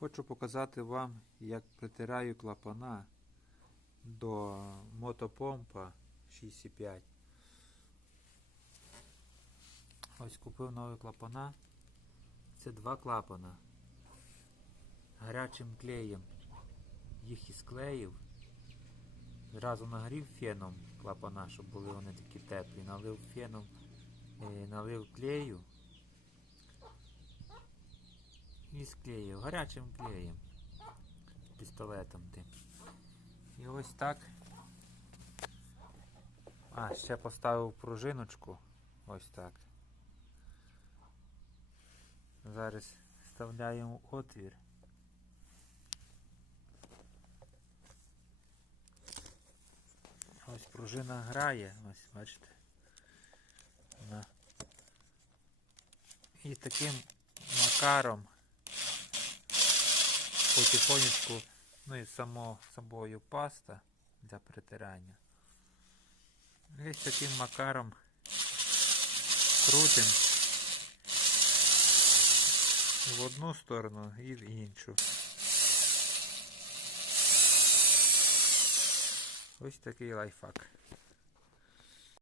Хочу показати вам, як притираю клапана до мотопомпа 6,5. Ось купив нові клапана. Це два клапана. Гарячим клеєм їх і склеїв. Зразу нагрів феном клапана, щоб були вони такі теплі. Налив феном, е, налив клею і склеїв гарячим клеєм. Пістолетом тим. І ось так. А, ще поставив пружиночку. Ось так. Зараз вставляємо отвір. Ось пружина грає, ось бачите. Вона. І таким макаром потихонечку, ну і само собою паста для притирання. Ось таким макаром крутим в одну сторону і в іншу. Ось такий лайфхак.